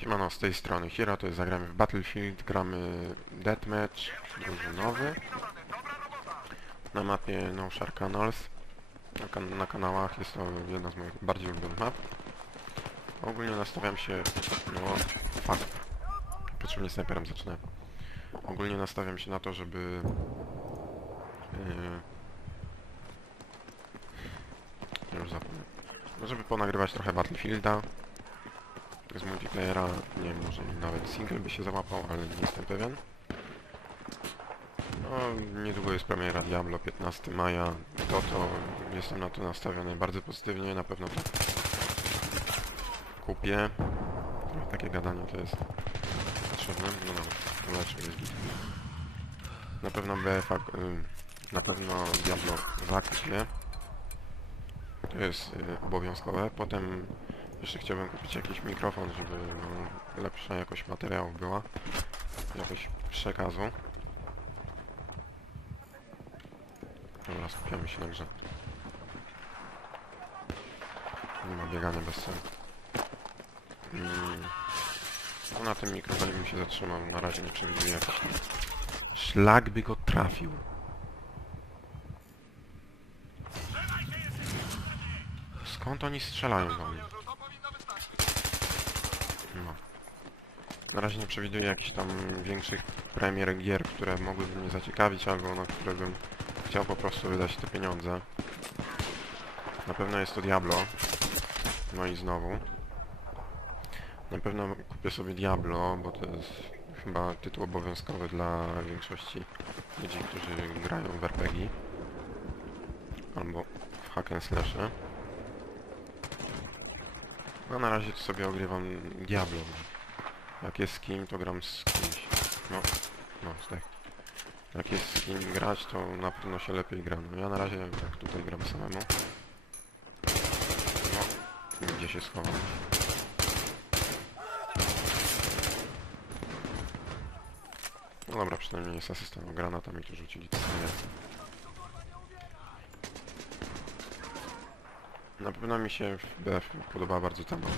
Siemano, z tej strony Hira, to jest zagramy w Battlefield, gramy Deathmatch drużynowy na mapie No Shark na, kan na kanałach, jest to jedna z moich bardziej ulubionych map. Ogólnie nastawiam się, no fuck. Potrzebnie snajperem zacznę. Ogólnie nastawiam się na to, żeby yy, już zapomnę. Żeby ponagrywać trochę Battlefielda z multiplayera, nie wiem, może nawet single by się załapał, ale nie jestem pewien. No, niedługo jest premiera Diablo, 15 maja, to to jestem na to nastawiony bardzo pozytywnie, na pewno to kupię. Takie gadanie to jest potrzebne, no uleczę jest git. Na pewno BFA, y, na pewno Diablo zakupię. To jest y, obowiązkowe, potem jeszcze chciałbym kupić jakiś mikrofon, żeby lepsza jakość materiałów była. Jakość przekazu. Dobra, skupiamy się na grze. Nie ma biegania bez sensu. Mm. No na tym mikrofonie bym się zatrzymał. Na razie nie przewiduję. Szlak by go trafił. Skąd oni strzelają do mnie? No. Na razie nie przewiduję jakichś tam większych premier gier, które mogłyby mnie zaciekawić, albo na które bym chciał po prostu wydać te pieniądze. Na pewno jest to Diablo. No i znowu. Na pewno kupię sobie Diablo, bo to jest chyba tytuł obowiązkowy dla większości ludzi, którzy grają w RPG. Albo w hack and slashe. No na razie to sobie ogrywam Diablo. Jak jest z kim, to gram z kimś. No, no, tak. Jak jest z kim grać, to na pewno się lepiej gra. No ja na razie jak tutaj gram samemu. No, gdzie się schowam. No dobra, przynajmniej jest asysta. No, granata mi tu rzucili, to nie Na pewno mi się w BF podoba bardzo ta mapa.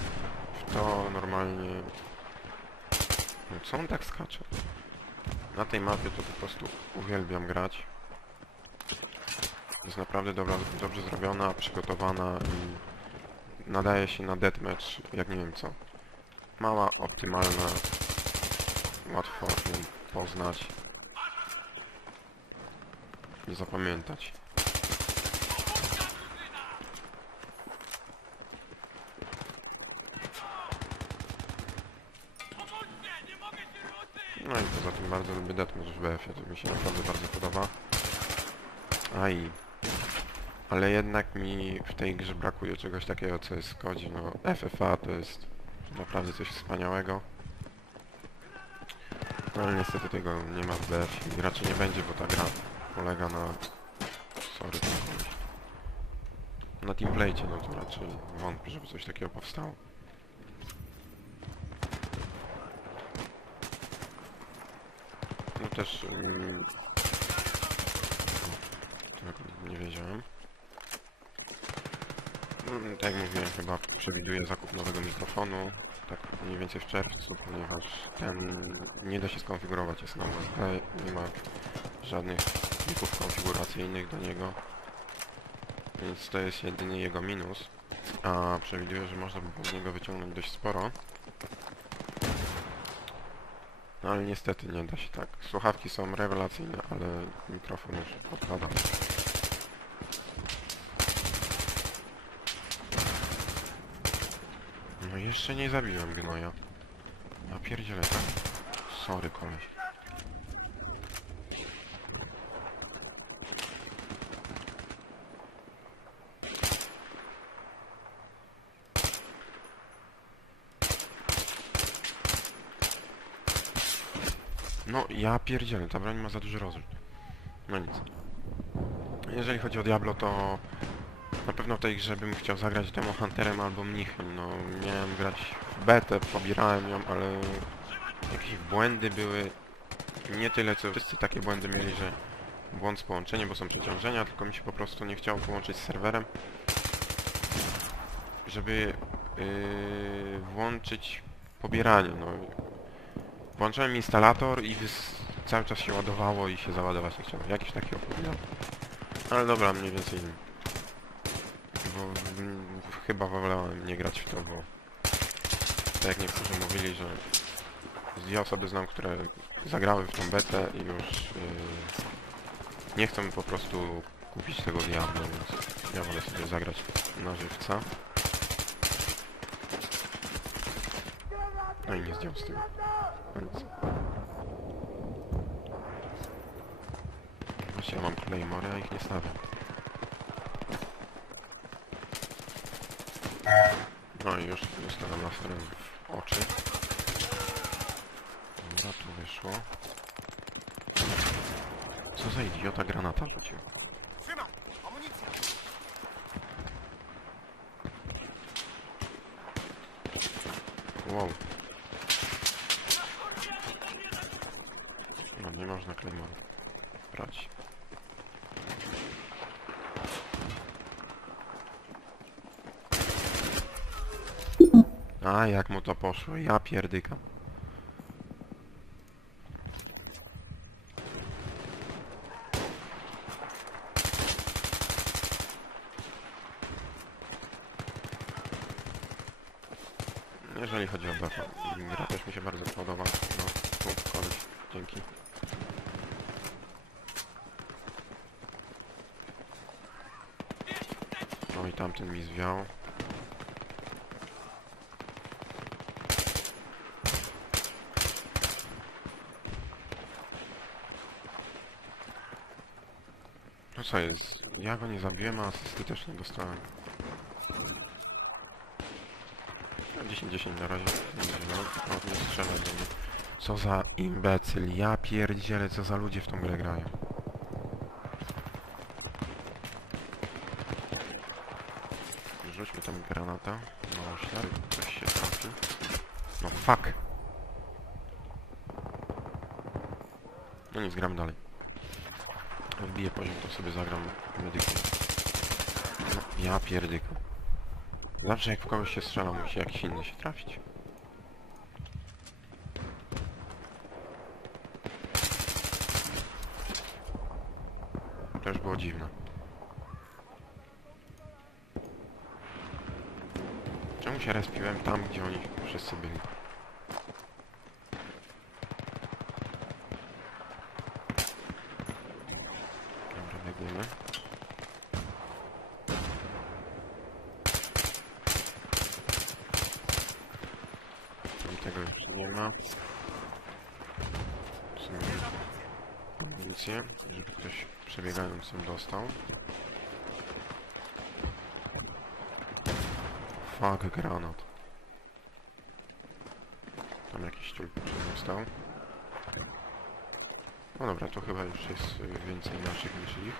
W to normalnie... No co on tak skacze? Na tej mapie to po prostu uwielbiam grać. Jest naprawdę dobra, dobrze zrobiona, przygotowana i nadaje się na deathmatch, jak nie wiem co. Mała, optymalna, łatwo ją poznać i zapamiętać. No i poza tym bardzo lubię Deathmatch w BF-ie, to mi się naprawdę bardzo podoba. Aj. Ale jednak mi w tej grze brakuje czegoś takiego, co jest w kodzie. No, FFA to jest naprawdę coś wspaniałego. No ale niestety tego nie ma w BF i raczej nie będzie, bo ta gra polega na... Sorry. Na teamplaycie, no to raczej wątpię, żeby coś takiego powstało. Też... Tego nie wiedziałem. Mm, Tak jak mówiłem, chyba przewiduję zakup nowego mikrofonu, tak mniej więcej w czerwcu, ponieważ ten nie da się skonfigurować, jest na USB, nie ma żadnych plików konfiguracyjnych do niego, więc to jest jedyny jego minus, a przewiduję, że można by z niego wyciągnąć dość sporo. No ale niestety nie da się tak. Słuchawki są rewelacyjne, ale mikrofon już odpada. No jeszcze nie zabiłem gnoja. Ja pierdzielę tak. Sorry koleś. No ja pierdzielę, ta broń ma za duży rozrzut. No nic. Jeżeli chodzi o Diablo, to na pewno w tej grze bym chciał zagrać Demo Hunterem albo Mnichem. No miałem grać w betę, pobierałem ją, ale jakieś błędy były. Nie tyle co wszyscy takie błędy mieli, że błąd z połączeniem, bo są przeciążenia, tylko mi się po prostu nie chciało połączyć z serwerem. Żeby yy, włączyć pobieraniu, no. Włączyłem instalator i cały czas się ładowało i się załadować nie chciało. Jakiś taki opowiadał. Ale dobra, mniej więcej... Bo chyba wolałem nie grać w to, bo... Tak jak niektórzy mówili, że... Dwie osoby znam, które zagrały w tą betę i już... Yy, nie chcą po prostu kupić tego Diablo, więc ja wolę sobie zagrać na żywca. No i nie zdjął z tyłu. No nic. Właśnie mam Claymore, a ich nie stawiam. No i już dostałem laserem w oczy. Dobra, tu wyszło. Co za idiota granata rzucił? Trzymaj! Amunicja! Wow. Claymore brać. A jak mu to poszło? Ja pierdykam. Jeżeli chodzi o gra też mi się bardzo podoba. No, tu koleś, dzięki. No i tamten mi zwiał. No co jest? Ja go nie zabiłem, a asysty też nie dostałem. No 10-10 na razie. Nie źle. O, nie strzelaj do mnie. Co za imbecyl. Ja pierdzielę, co za ludzie w tą grę grają. Rzućmy tam granata. No, ślady, ktoś się trafi. No, fuck. No nic, gramy dalej. Wbiję poziom, to sobie zagram medykiem. No, ja pierdykam. Zawsze jak w kogoś się strzela, musi jakiś inny się trafić. To już było dziwne. Czemu się respiłem tam, gdzie oni wszyscy byli? Dobra, biegniemy. Tam tego już nie ma. Amunicję, żeby ktoś przebiegając ją dostał. Fuck, granat. Tam jakiś ciul dostał. No dobra, to chyba już jest y, więcej naszych niż ich.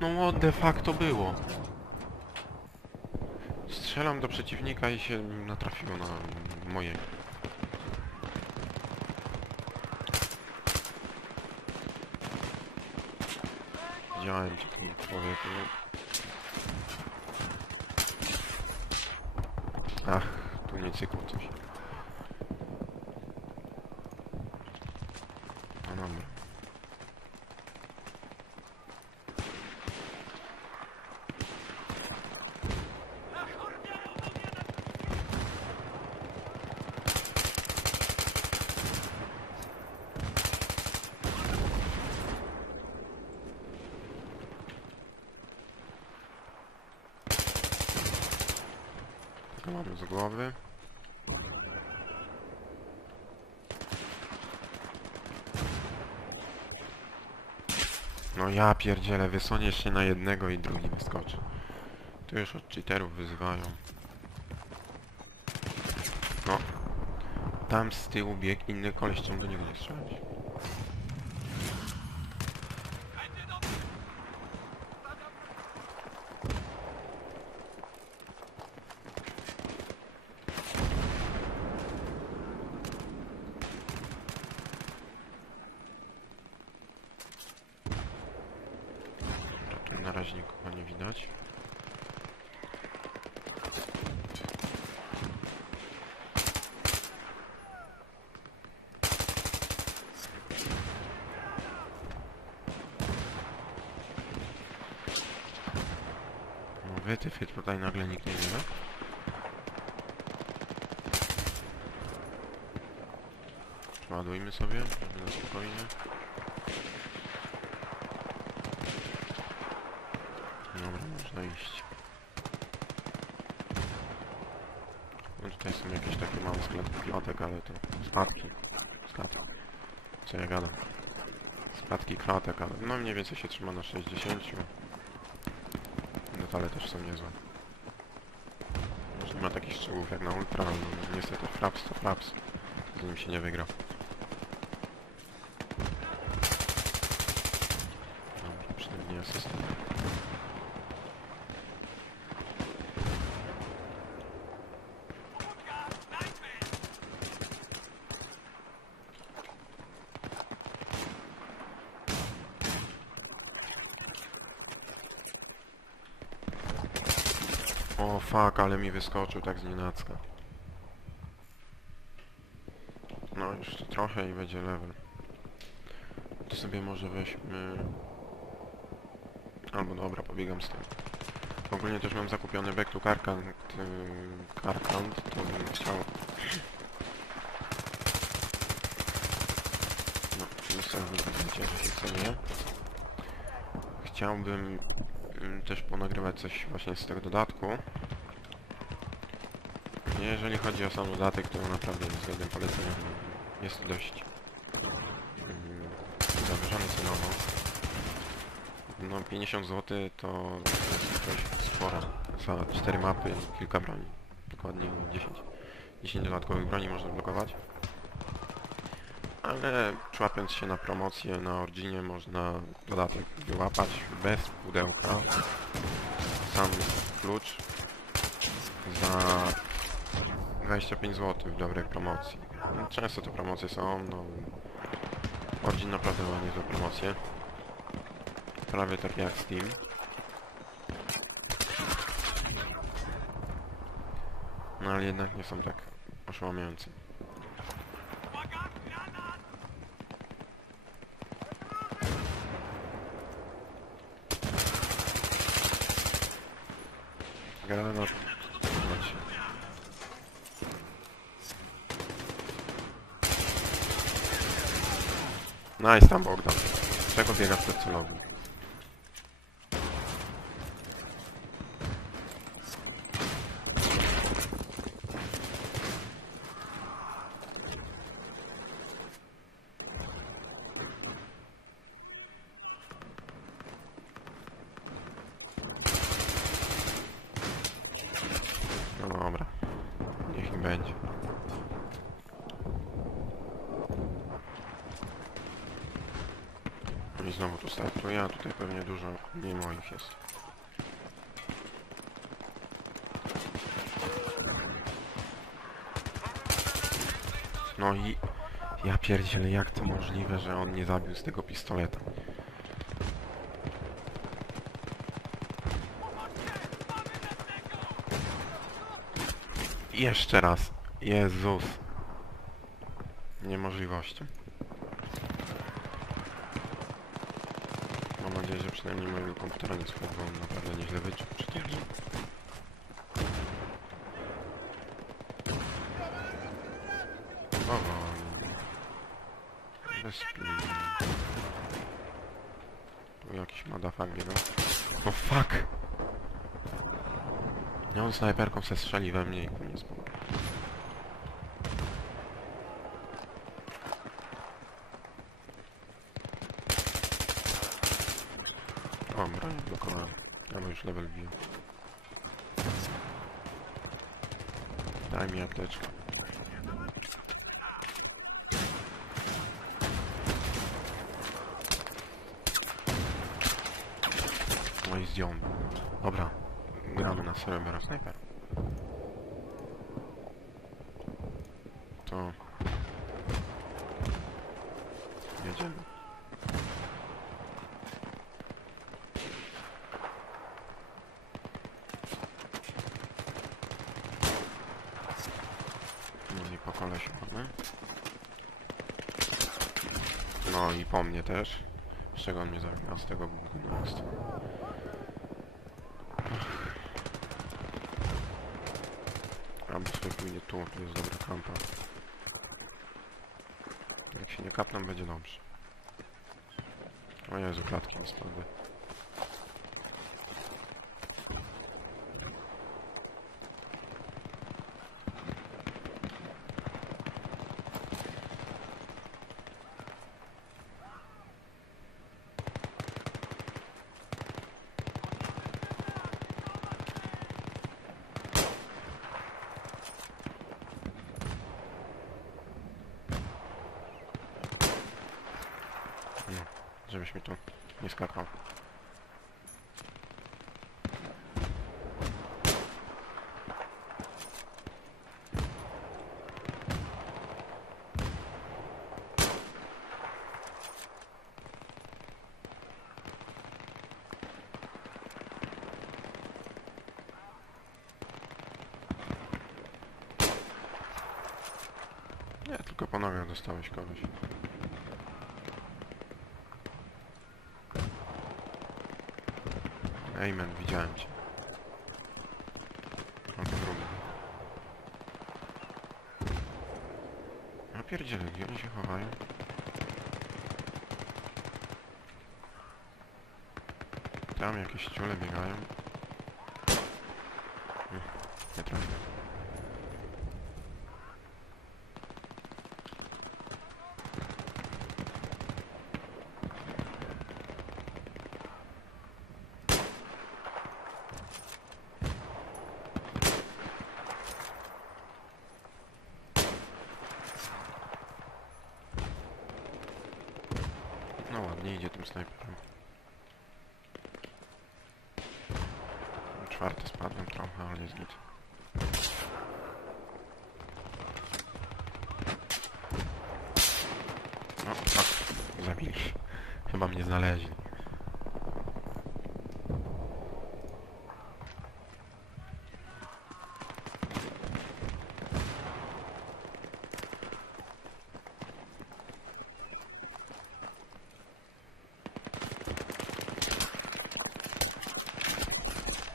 No what the było? Strzelam do przeciwnika i się natrafiło na moje. Widziałem cię tym człowieku. Ach, tu nie cykło coś. No dobra. Mamy z głowy. No ja pierdzielę, wysuniesz się na jednego i drugi wyskoczy. Tu już od cheaterów wyzywają. No. Tam z tyłu bieg inny koleś, czemu do niego nie strzelać? uważać. Wytyfy tutaj nagle nikt nie wie. Ładujmy sobie, na spokojnie. No tutaj są jakieś takie małe sklepy klatek, ale to spadki. Spadki. Co ja gadam? Spadki klatek, ale no mniej więcej się trzyma na 60. Detale też są niezłe. Może nie ma takich szczegółów jak na Ultra, ale no, niestety Fraps to Fraps. Z nim się nie wygra. Dobra, przynajmniej asysta. O fuck, ale mi wyskoczył tak z nienacka. No już trochę i będzie level. To sobie może weźmy... Albo dobra, pobiegam z tym. Ogólnie też mam zakupiony back to Karkand, yy, Karkand, to bym chciał... No, niestety widzicie, że się celuje. Chciałbym ym, też ponagrywać coś właśnie z tego dodatku. Jeżeli chodzi o sam dodatek, to naprawdę względem polecenia jest dość ym, zawyżony cenowo. No 50 zł to jest dość spora za 4 mapy i kilka broni. Dokładnie 10. 10 dodatkowych broni można blokować. Ale człapiąc się na promocję na Orginie można dodatek wyłapać bez pudełka. Sam klucz za 25 zł w dobrej promocji. Często te promocje są, no... Origin naprawdę ma niezłe promocje. Prawie takie jak Steam. No ale jednak nie są tak oszałamiające. Granat. Chodź. Nice tam Bogdan. Czego przed celowym? No dobra. Niech im będzie. No I znowu tu startuję, a tutaj pewnie dużo nie moich jest. No i... Ja pierdzielę, jak to możliwe, że on nie zabił z tego pistoleta? Jeszcze raz. Jezus. Niemożliwością. Mam nadzieję, że przynajmniej mojego komputera nie on naprawdę nieźle przecież. Powoli. Bez. Tu jakiś madafak biegał. O fuck! Ja on snajperką se strzeli we mnie i koniec. O, broń blokowałem. Ja już level biję. Daj mi apteczkę. No i zdjął. Dobra. Gramy na Cerebro Sniper. To... kolesia mamy. No i po mnie też. Z czego on mnie zagnał? Z tego bunku no, jest. Albo sobie pójdzie tu, tu jest dobra kampa. Jak się nie kapną, będzie dobrze. O Jezu, klatki mi spadły. Żebyś mi tu nie skakał. Nie, tylko po nogach dostałeś kogoś. Amen, widziałem cię. No to drugi. Ja pierdzielę, gdzie oni się chowają? Tam jakieś ciule biegają. Nie trafię. No ładnie idzie tym snajperem. Czwarty spadłem trochę, ale jest git. No, fuck, zabili. Chyba mnie znaleźli.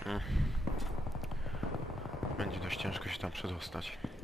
Mm. Będzie dość ciężko się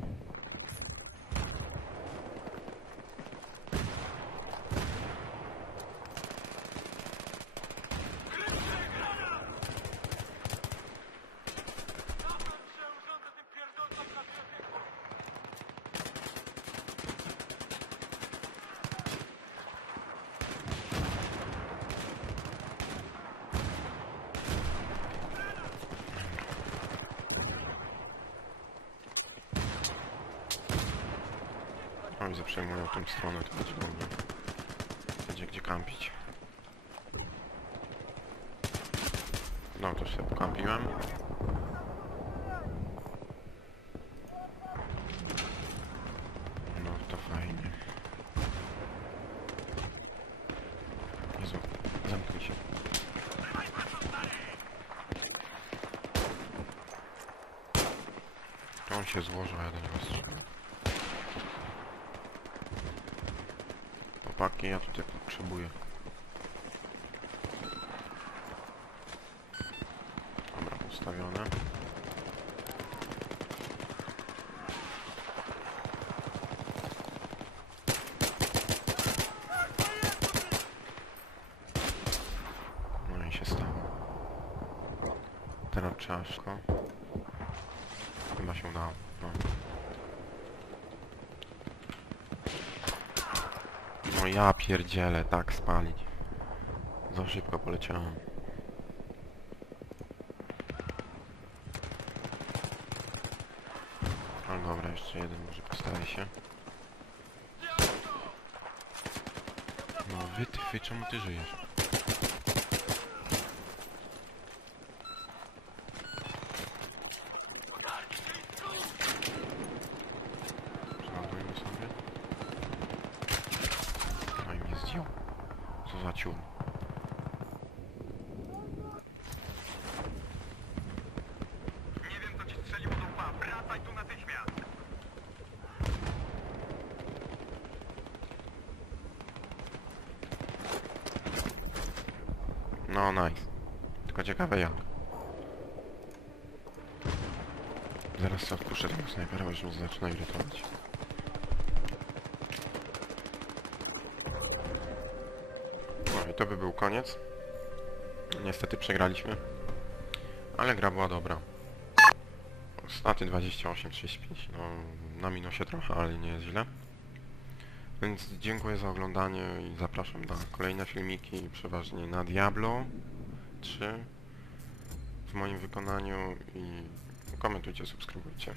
O, widzę, przejmują tą stronę, to będzie dobrze. Będzie gdzie kampić. No, to sobie pokampiłem. No, to fajnie. Jezu, zamknij się. To on się złożył, a ja do niego strzelam. Chłopaki, ja tutaj potrzebuję. Dobra, ustawione. No i się stało. Teraz trzeba szybko. Chyba się udało. No. No ja pierdzielę, tak spalić. Za szybko poleciałem. Ale dobra, jeszcze jeden może postawi się. No wytwy, czemu ty żyjesz? Przeładujmy sobie. No i mnie zdjął. Co za ciul. Nie wiem, co ci strzeliło do łba. Wracaj tu natychmiast. Nice. Tylko ciekawe jak. Zaraz sobie odpuszczę tego snajpera, bo już mnie zaczyna irytować. No i to by był koniec. Niestety przegraliśmy. Ale gra była dobra. Staty 28-35, no na minusie trochę, ale nie jest źle. Więc dziękuję za oglądanie i zapraszam na kolejne filmiki, przeważnie na Diablo 3 w moim wykonaniu i komentujcie, subskrybujcie.